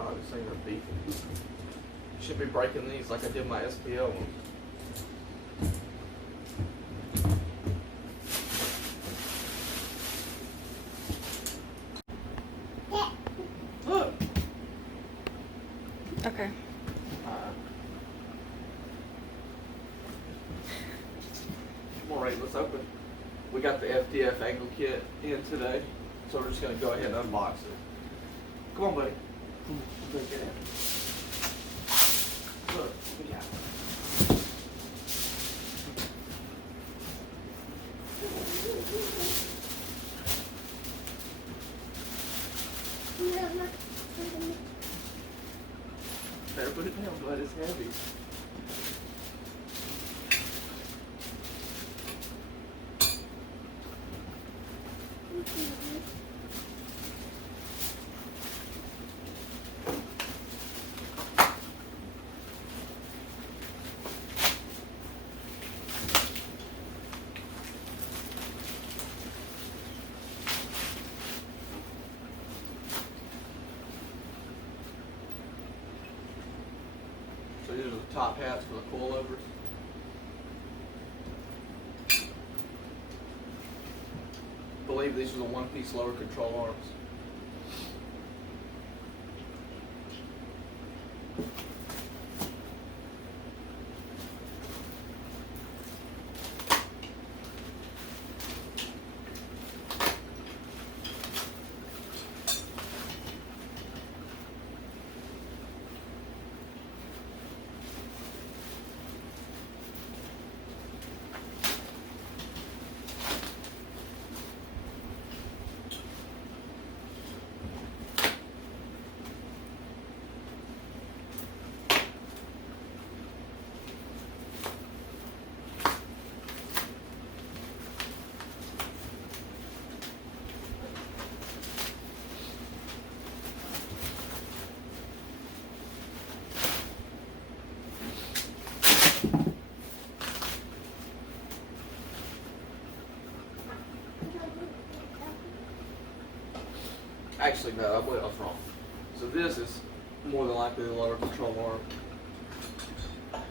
God, this thing are beefy. Should be breaking these like I did my SPL ones. Look. Okay. All right, let's open. We got the FDF Angle kit in today, so we're just gonna go ahead and unbox it. Come on, buddy. Come on, let's get in. Look, we got it. Better put it down, bud. It's heavy. So these are the top hats for the coilovers. I believe these are the one-piece lower control arms. Actually, no, I was wrong. So this is more than likely the lower control arm.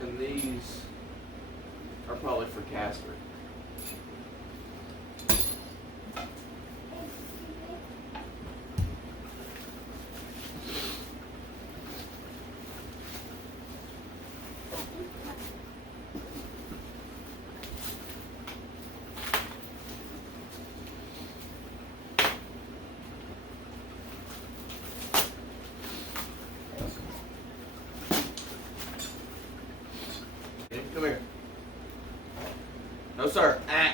And these are probably for Casper. Come here. No, sir. Ah.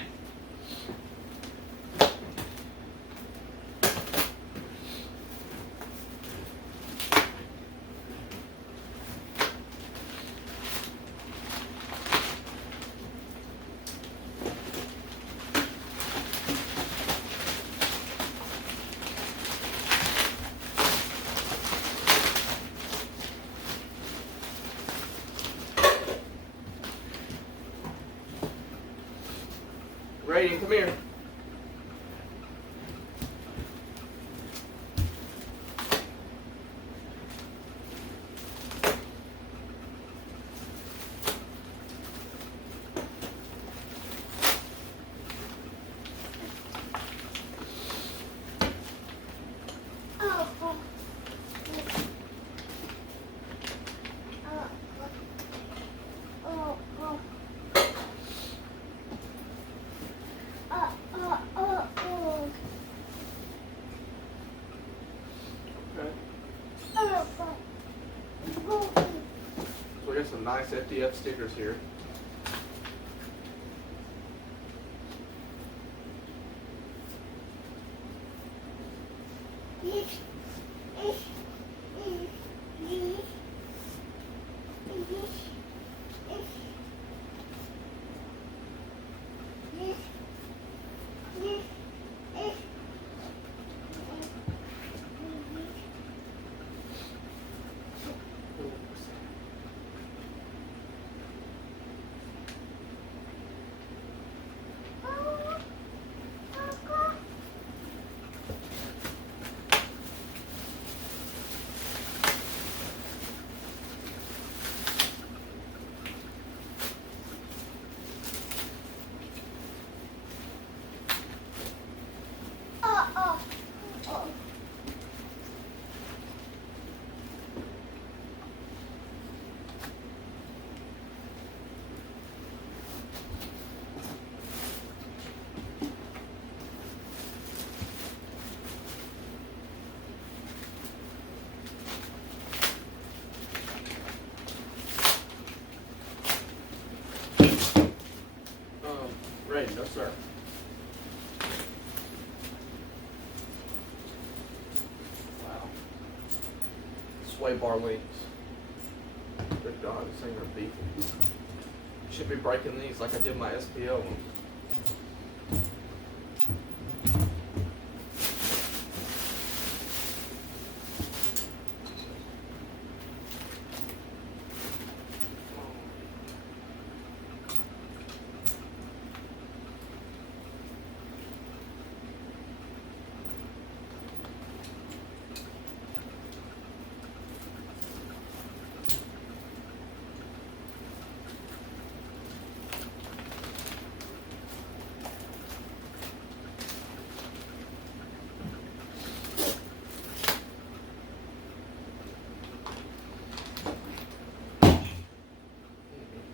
Brady, come here. So we got some nice FDF stickers here. sway bar links. Good God, this thing are beefy. Should be breaking these like I did my SPL ones.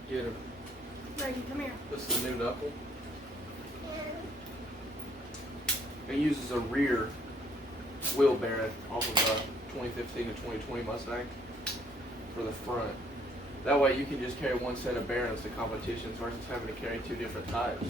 Get him. Reagan, come here. This is the new knuckle. It uses a rear wheel bearing off of a 2015 to 2020 Mustang for the front. That way you can just carry one set of bearings to competitions versus having to carry two different types.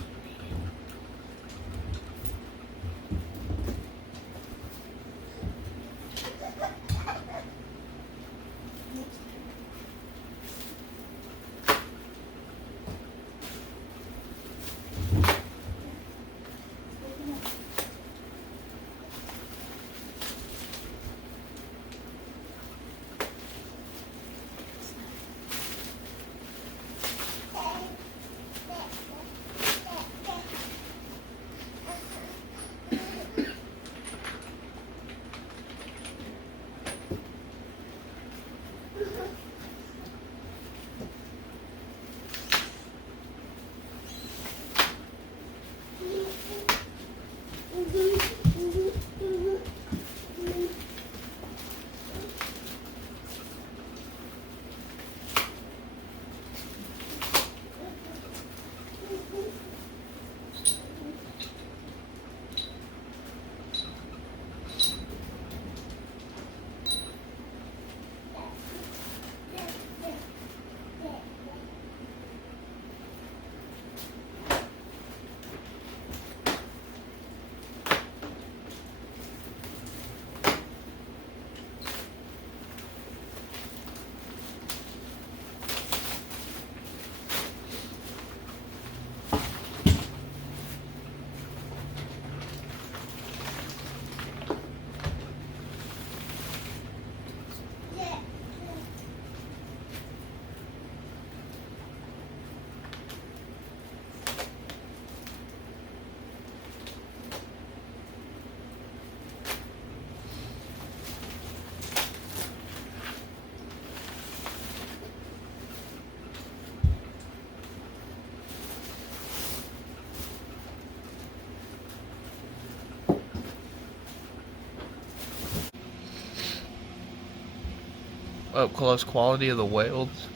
Up close quality of the welds,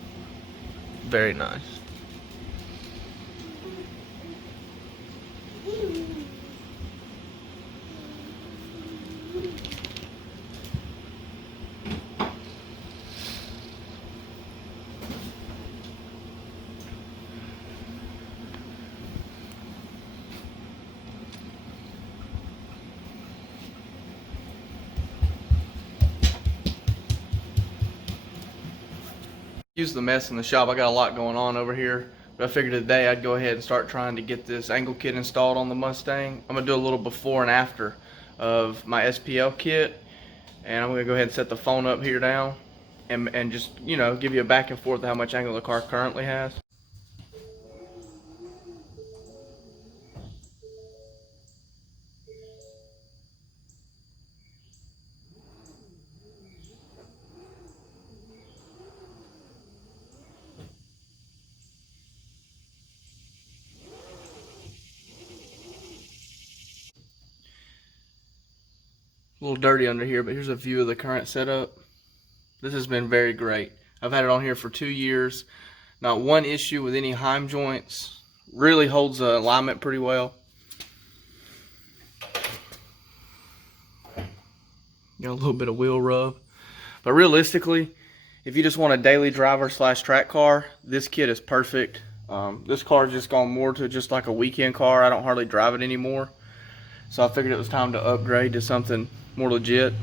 very nice. Use the mess in the shop. I got a lot going on over here, but I figured today I'd go ahead and start trying to get this angle kit installed on the Mustang. I'm gonna do a little before and after of my SPL kit, and I'm gonna go ahead and set the phone up here now and just, you know, give you a back and forth of how much angle the car currently has. A little dirty under here, but here's a view of the current setup. This has been very great. I've had it on here for 2 years. Not one issue with any heim joints. Really holds the alignment pretty well. Got a little bit of wheel rub. But realistically, if you just want a daily driver / track car, this kit is perfect. This car has just gone more to just like a weekend car. I don't hardly drive it anymore. So I figured it was time to upgrade to something more legit.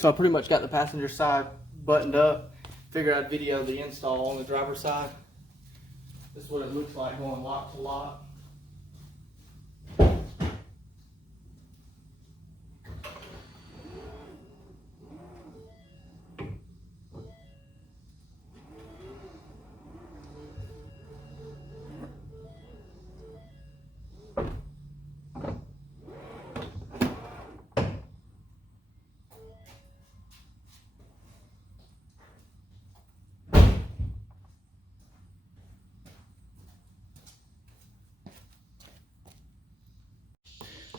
So I pretty much got the passenger side buttoned up. Figured I'd video the install on the driver's side. This is what it looks like going lock to lock.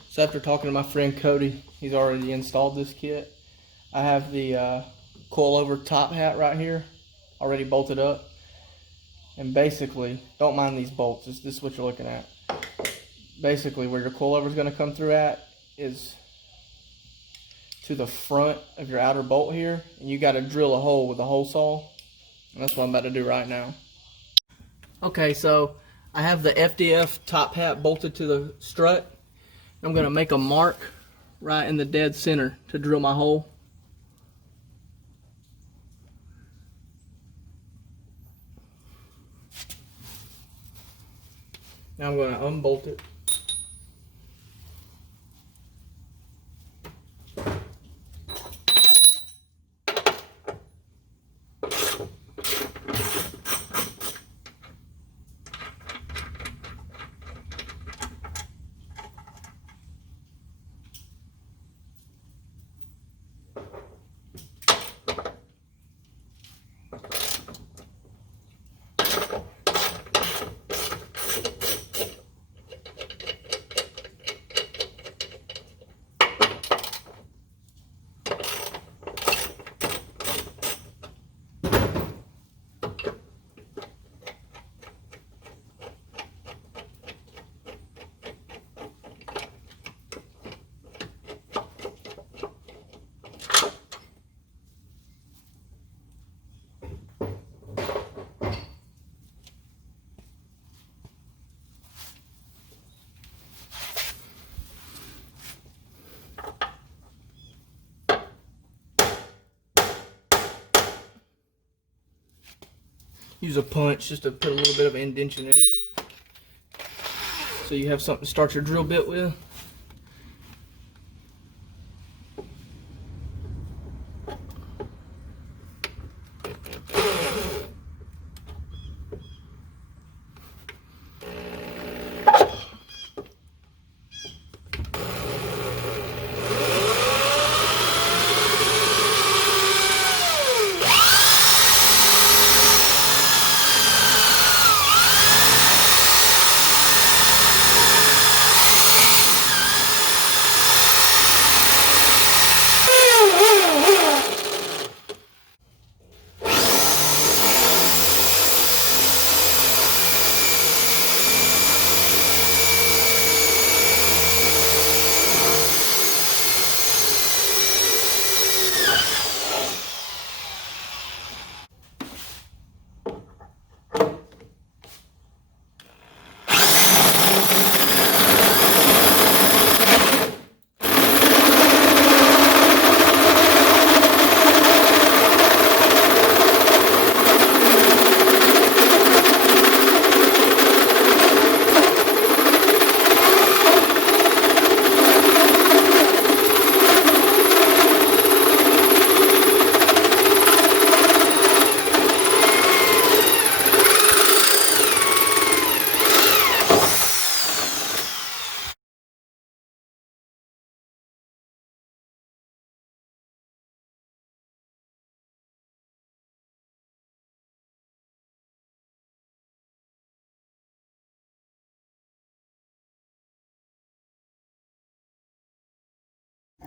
So after talking to my friend Cody, he's already installed this kit. I have the coilover top hat right here, already bolted up. And basically, don't mind these bolts, this is what you're looking at. Basically, where your coilover is going to come through at is to the front of your outer bolt here. And you got to drill a hole with a hole saw. And that's what I'm about to do right now. Okay, so I have the FDF top hat bolted to the strut. I'm going to make a mark right in the dead center to drill my hole. Now I'm going to unbolt it. Use a punch just to put a little bit of indentation in it, so you have something to start your drill bit with.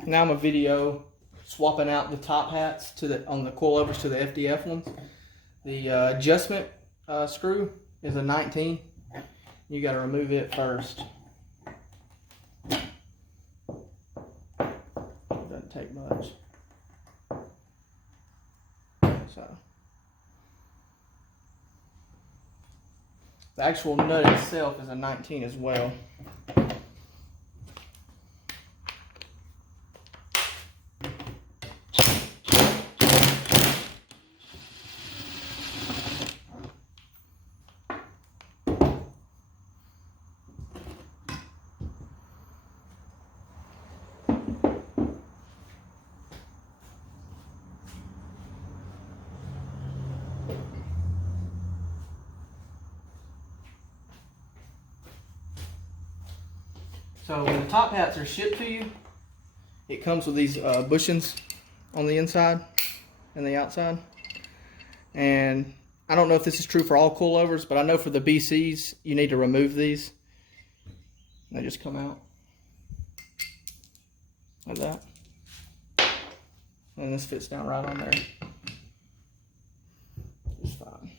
Now I'm a video swapping out the top hats to the on the coilovers to the FDF ones. The adjustment screw is a 19. You got to remove it first. Doesn't take much. So the actual nut itself is a 19 as well. So when the top hats are shipped to you, it comes with these bushings on the inside and the outside. And I don't know if this is true for all coilovers, but I know for the BCs, you need to remove these. They just come out like that. And this fits down right on there. Just fine.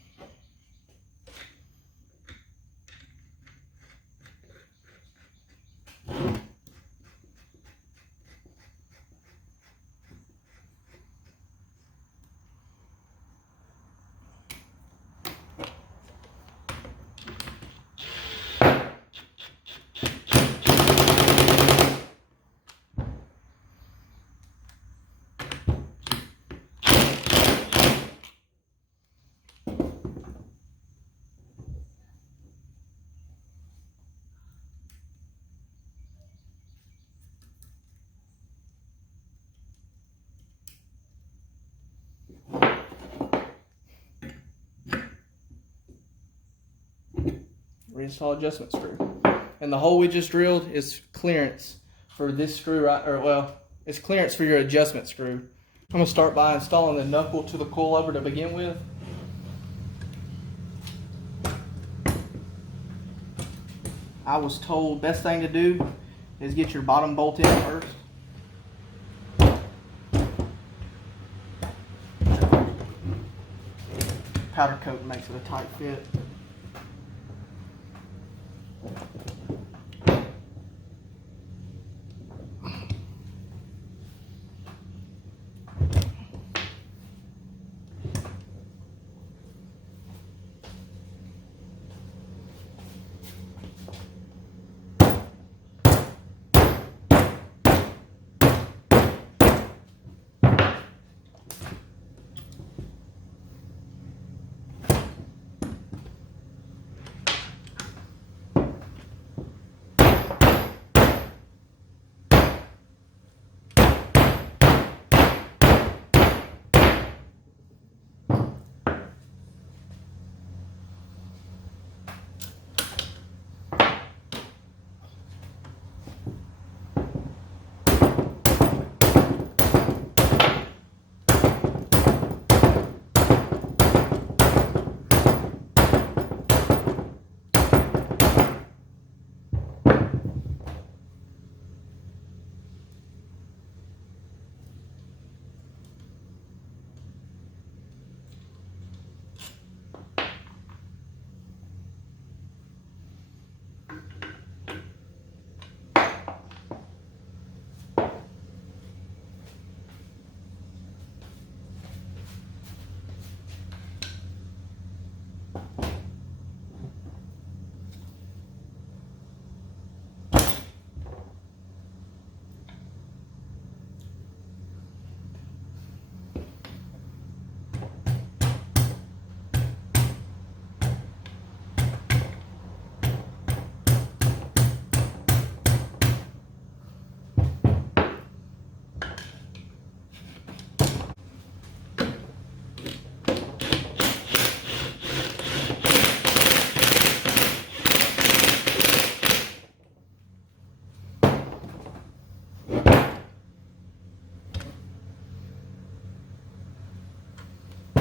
Reinstall adjustment screw. And the hole we just drilled is clearance for this screw, right? Or well, it's clearance for your adjustment screw. I'm gonna start by installing the knuckle to the coilover to begin with. I was told best thing to do is get your bottom bolt in first. Powder coat makes it a tight fit.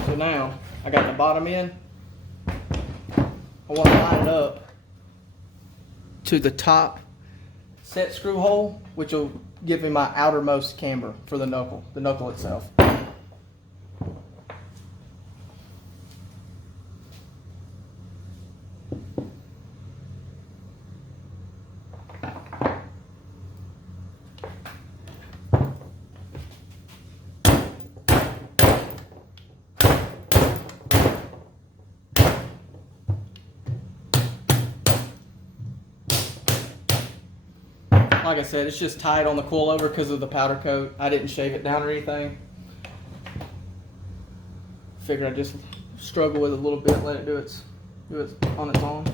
So now I got the bottom in. I want to line it up to the top set screw hole, which will give me my outermost camber for the knuckle itself. Like I said, it's just tight on the coilover because of the powder coat. I didn't shave it down or anything. Figured I'd just struggle with it a little bit, let it do it on its own.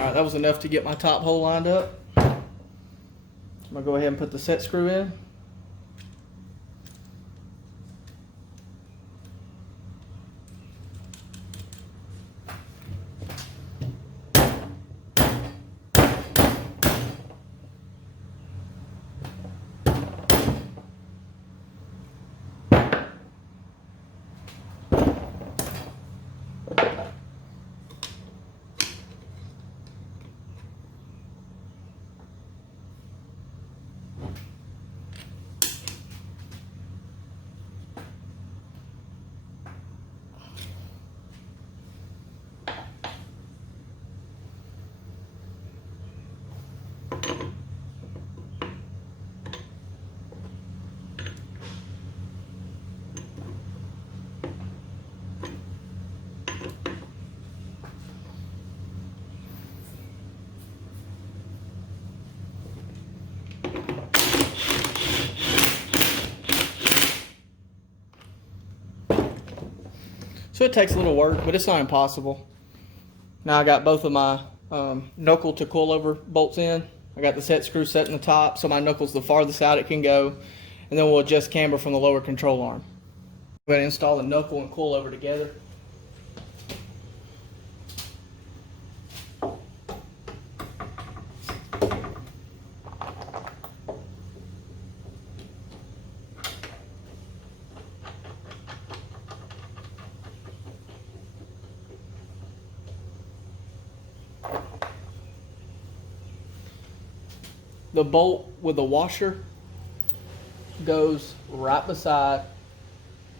Alright, that was enough to get my top hole lined up. I'm going to go ahead and put the set screw in. So it takes a little work, but it's not impossible. Now I got both of my knuckle to coilover bolts in. I got the set screw set in the top, so my knuckle's the farthest out it can go. And then we'll adjust camber from the lower control arm. Go ahead and install the knuckle and coilover together. The bolt with the washer goes right beside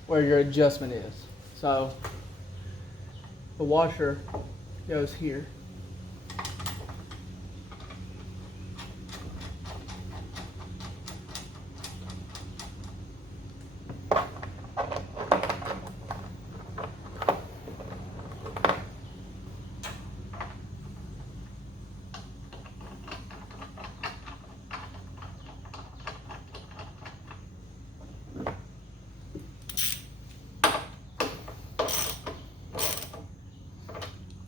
where your adjustment is. So the washer goes here.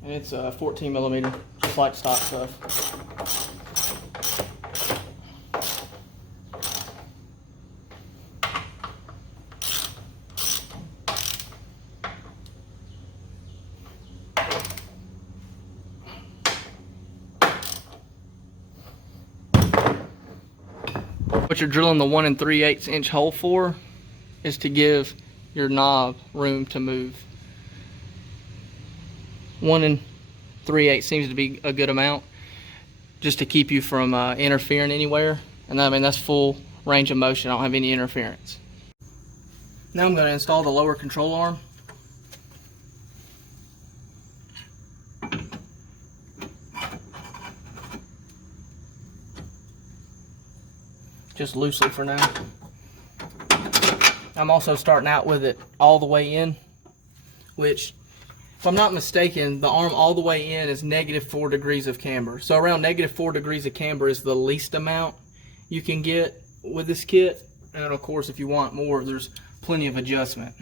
And it's 14 millimeter, just like stock stuff. What you're drilling the 1 3/8 inch hole for is to give your knob room to move. 1 3/8 seems to be a good amount, just to keep you from interfering anywhere. And I mean, that's full range of motion. I don't have any interference. Now I'm going to install the lower control arm. Just loosely for now. I'm also starting out with it all the way in, which, if I'm not mistaken, the arm all the way in is -4 degrees of camber. So around -4 degrees of camber is the least amount you can get with this kit. And of course, if you want more, there's plenty of adjustment.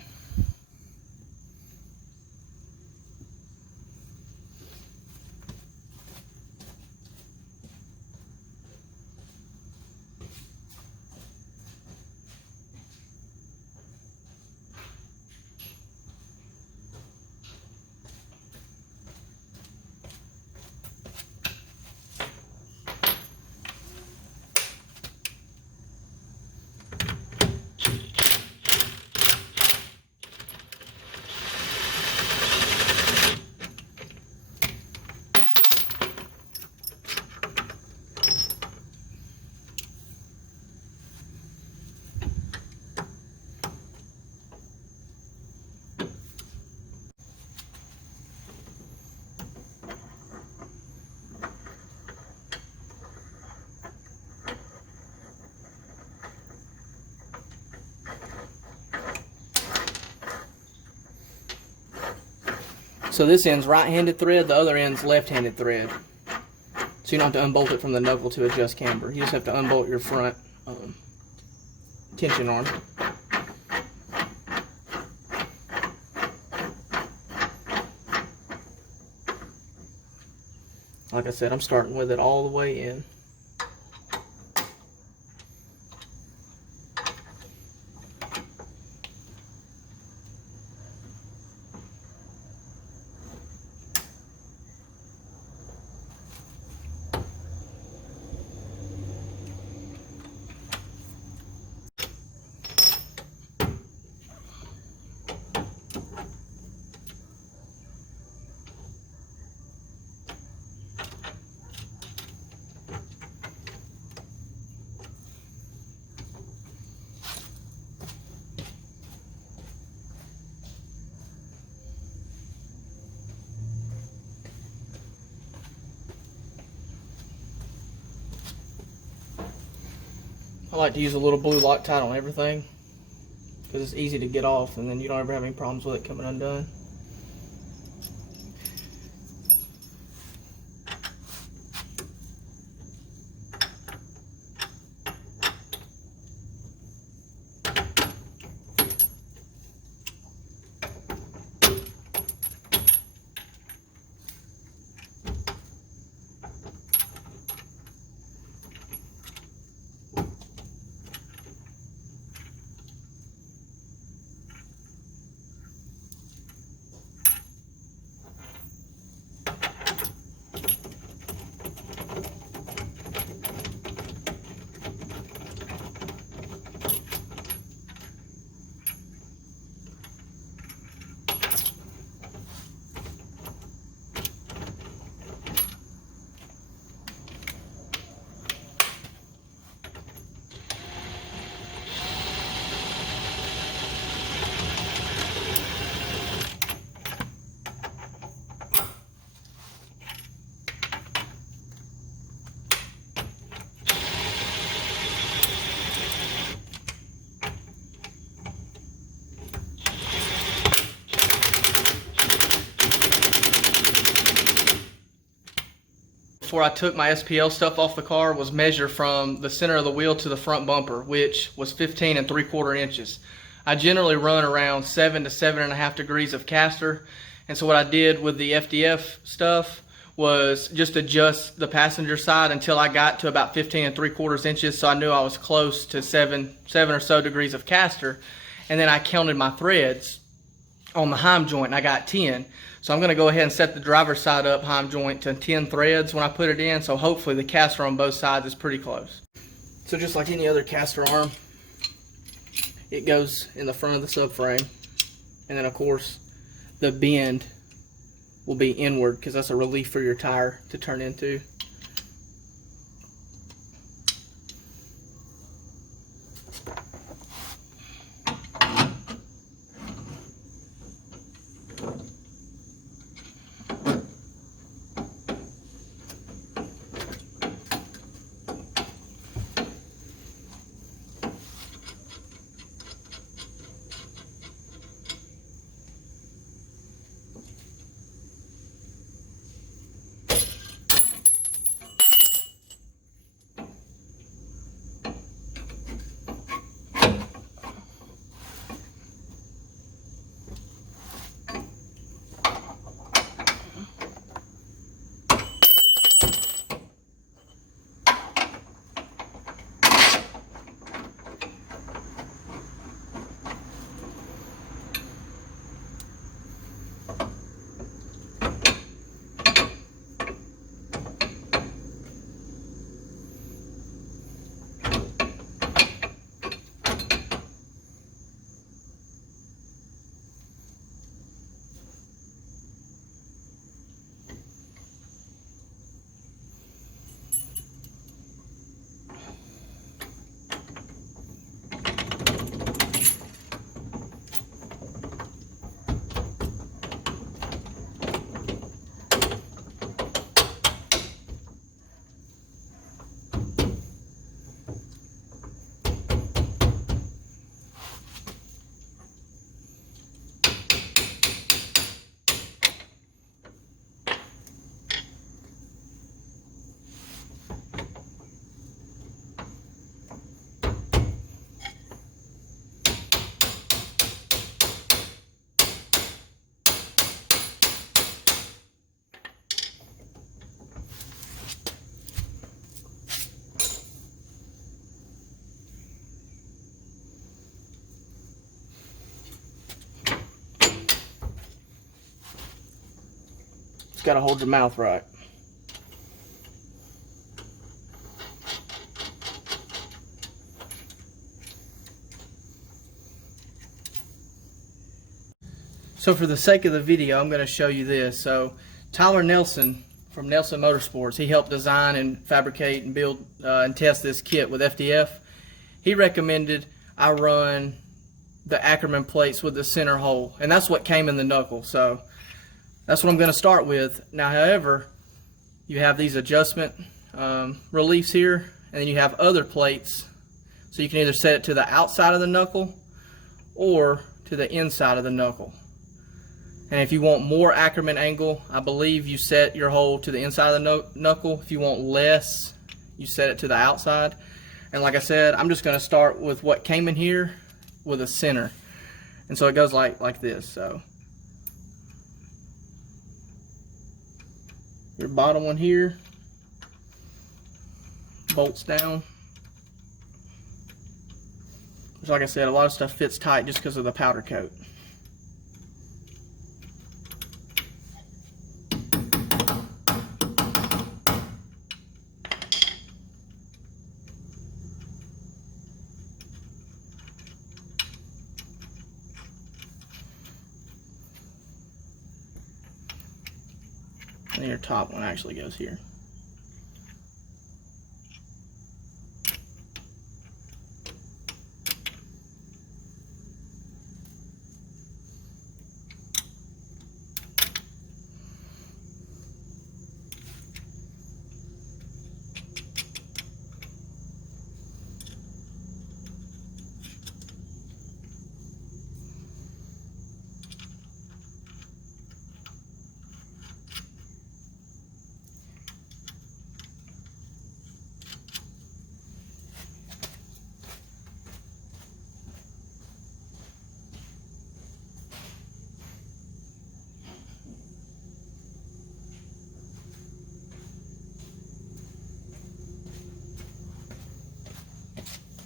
So this end's right-handed thread, the other end's left-handed thread. So you don't have to unbolt it from the knuckle to adjust camber. You just have to unbolt your front tension arm. Like I said, I'm starting with it all the way in. I like to use a little blue Loctite on everything because it's easy to get off, and then you don't ever have any problems with it coming undone. Before I took my SPL stuff off the car was measure from the center of the wheel to the front bumper, which was 15 3/4 inches. I generally run around 7 to 7.5 degrees of caster, and so what I did with the FDF stuff was just adjust the passenger side until I got to about 15 3/4 inches, so I knew I was close to 7 or so degrees of caster, and then I counted my threads on the heim joint and I got 10. So I'm going to go ahead and set the driver's side up heim joint to 10 threads when I put it in, so hopefully the caster on both sides is pretty close. So just like any other caster arm, it goes in the front of the subframe, and then of course the bend will be inward because that's a relief for your tire to turn into. Just gotta hold your mouth right. So for the sake of the video, I'm going to show you this. So Tyler Nelson from Nelson Motorsports, he helped design and fabricate and build and test this kit with FDF. He recommended I run the Ackermann plates with the center hole, and that's what came in the knuckle. So that's what I'm going to start with. Now, however, you have these adjustment reliefs here, and then you have other plates. So you can either set it to the outside of the knuckle or to the inside of the knuckle. And if you want more Ackermann angle, I believe you set your hole to the inside of the knuckle. If you want less, you set it to the outside. And like I said, I'm just going to start with what came in here with a center. And so it goes like this. So your bottom one here bolts down. Which, like I said, a lot of stuff fits tight just because of the powder coat. And your top one actually goes here.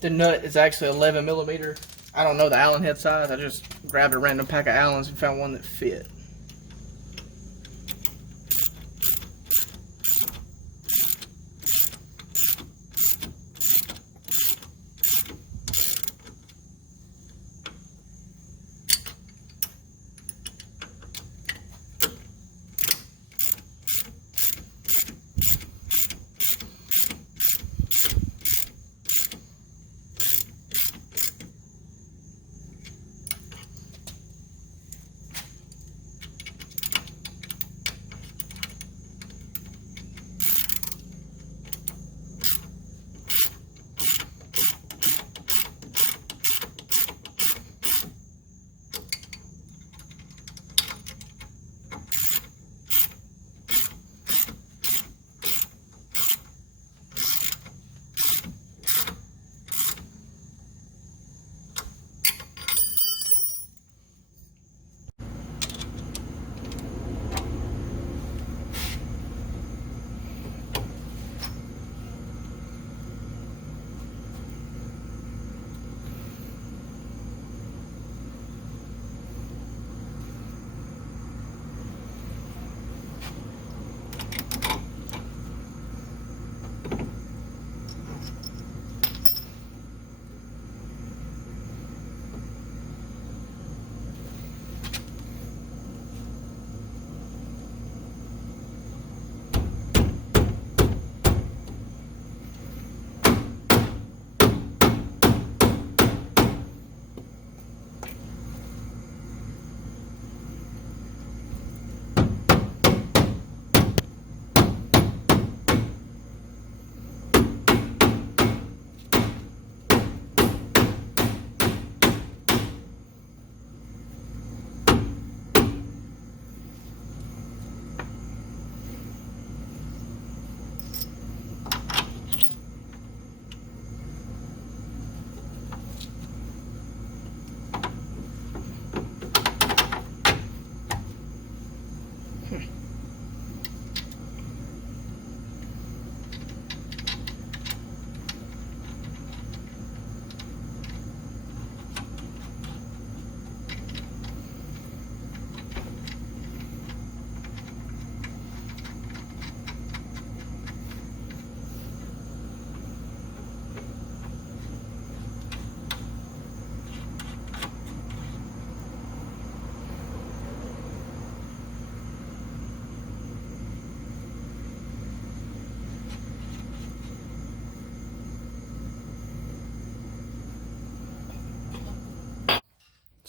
The nut is actually 11 millimeter. I don't know the Allen head size. I just grabbed a random pack of Allens and found one that fit.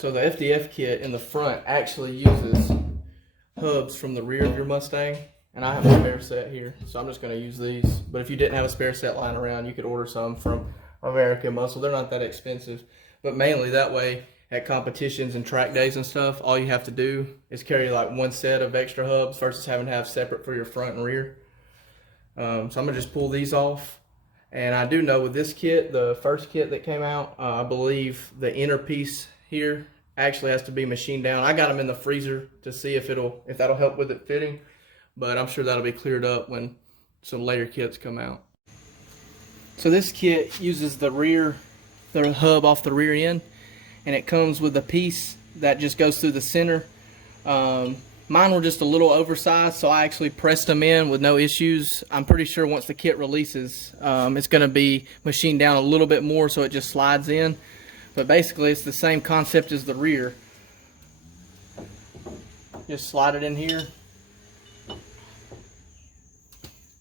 So the FDF kit in the front actually uses hubs from the rear of your Mustang, and I have a spare set here, so I'm just going to use these. But if you didn't have a spare set lying around, you could order some from American Muscle. They're not that expensive, but mainly that way at competitions and track days and stuff, all you have to do is carry like one set of extra hubs versus having to have separate for your front and rear. So I'm going to just pull these off. And I do know with this kit, the first kit that came out, I believe the inner piece here actually has to be machined down. I got them in the freezer to see if that'll help with it fitting, but I'm sure that'll be cleared up when some later kits come out. So this kit uses the hub off the rear end, and it comes with a piece that just goes through the center. Mine were just a little oversized, so I actually pressed them in with no issues. I'm pretty sure once the kit releases, it's going to be machined down a little bit more so it just slides in. But basically it's the same concept as the rear. Just slide it in here.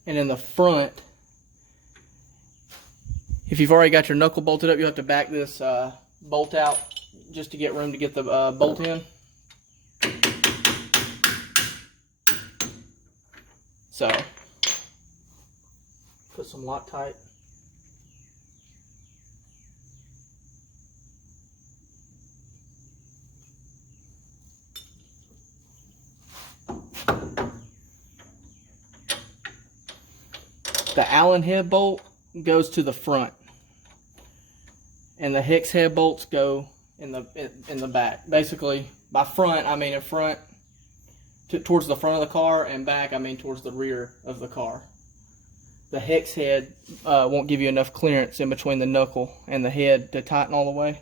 And in the front, if you've already got your knuckle bolted up, you'll have to back this bolt out just to get room to get the bolt in. So, put some Loctite. The Allen head bolt goes to the front, and the Hex head bolts go in the back. Basically, by front I mean in front towards the front of the car, and back I mean towards the rear of the car. The Hex head won't give you enough clearance in between the knuckle and the head to tighten all the way.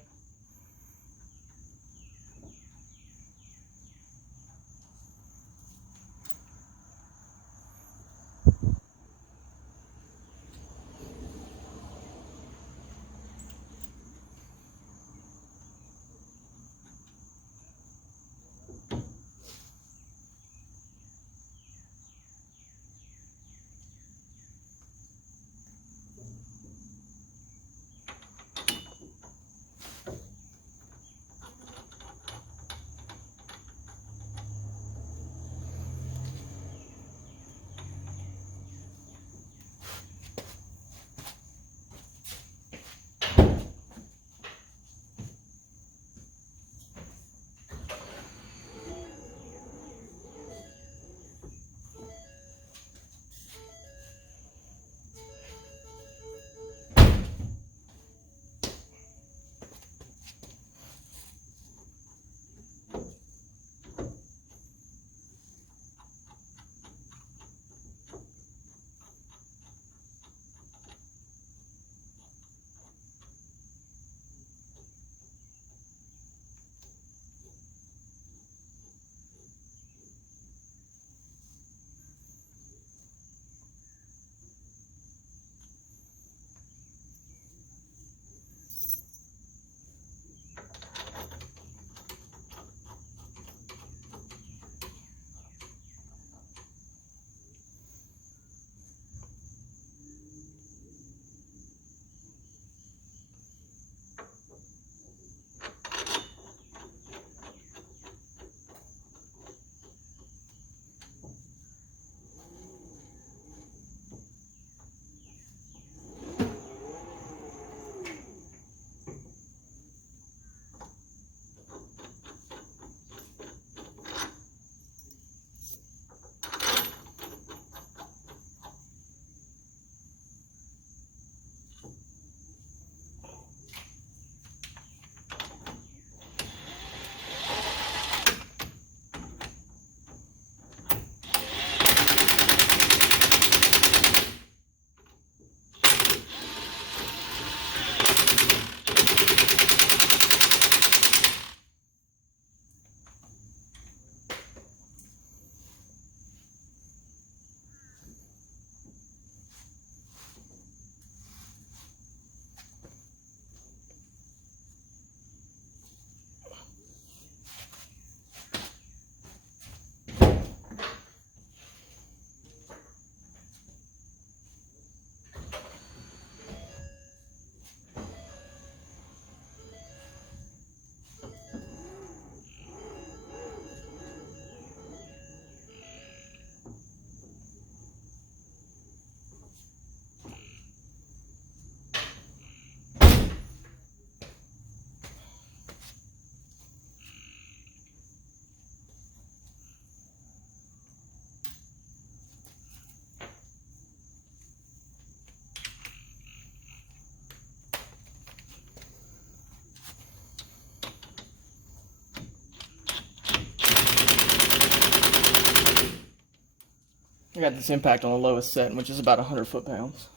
got this impact on the lowest setting, which is about 100 foot-pounds.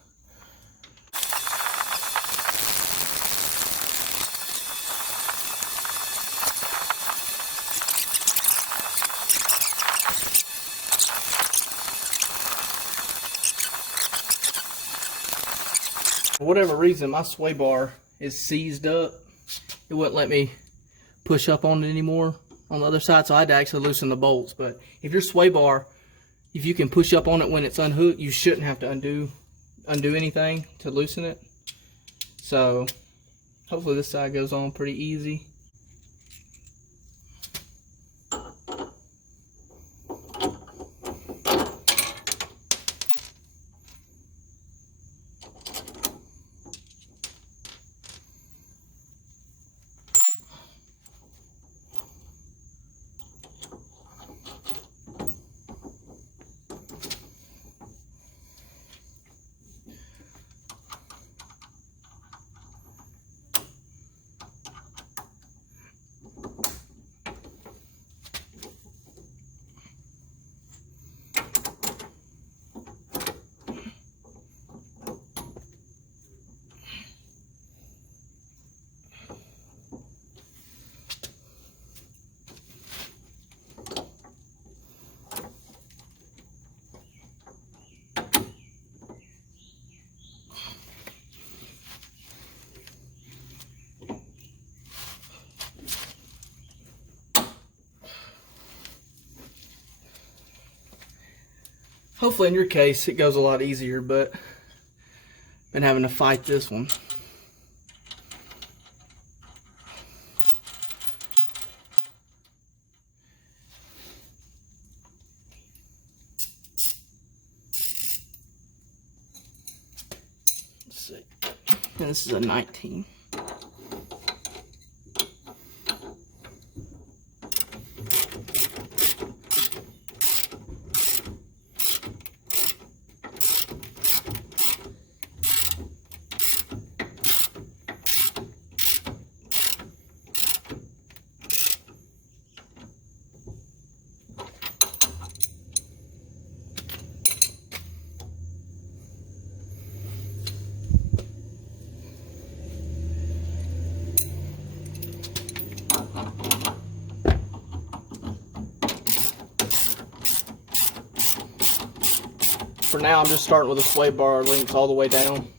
For whatever reason, my sway bar is seized up. It wouldn't let me push up on it anymore on the other side, so I had to actually loosen the bolts. But if your sway bar, if you can push up on it when it's unhooked, you shouldn't have to undo anything to loosen it. So hopefully this side goes on pretty easy. Hopefully in your case it goes a lot easier, but been having to fight this one. Let's see. And this is a 19. For now, I'm just starting with a sway bar links all the way down.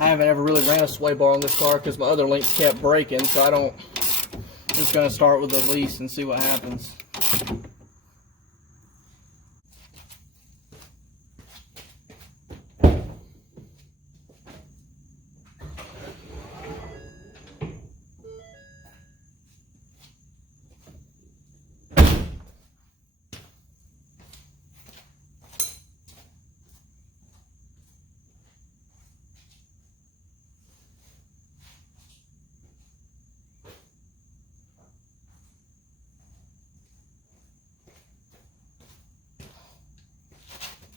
I haven't ever really ran a sway bar on this car because my other links kept breaking, so I'm just going to start with the least and see what happens.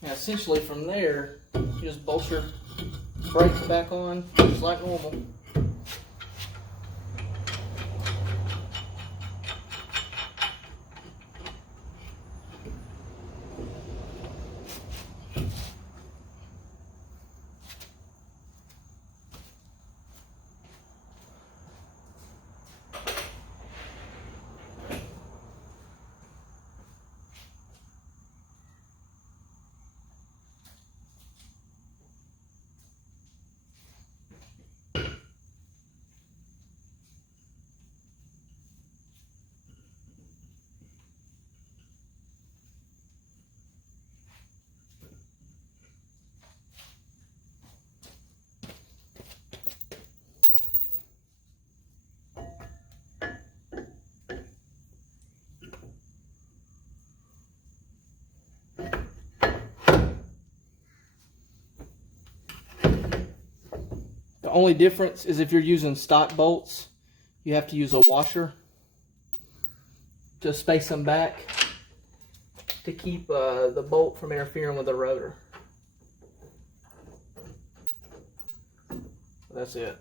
Now essentially from there, you just bolt your brakes back on, just like normal. The only difference is if you're using stock bolts, you have to use a washer to space them back to keep the bolt from interfering with the rotor. That's it.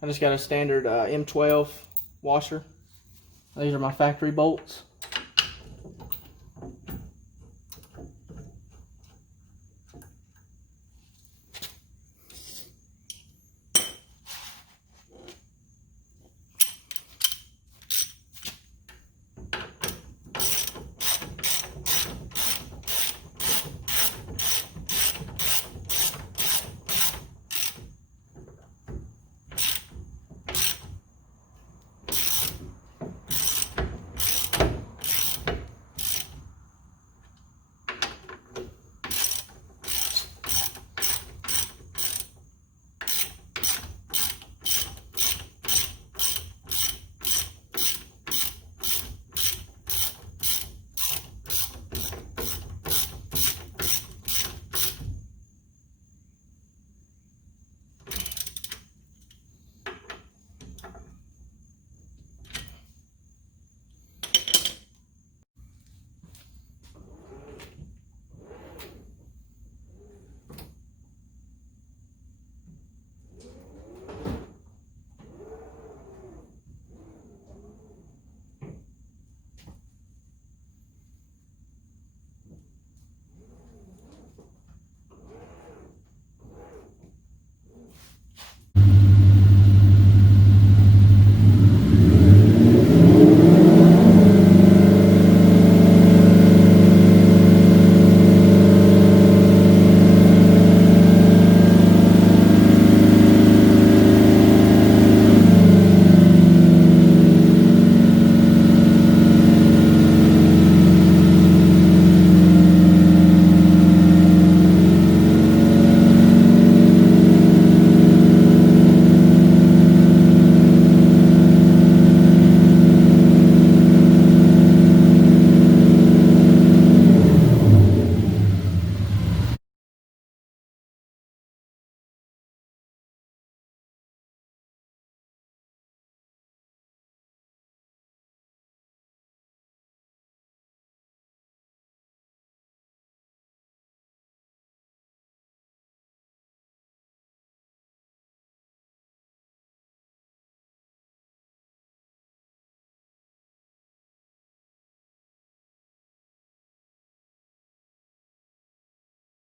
I just got a standard M12 washer. These are my factory bolts.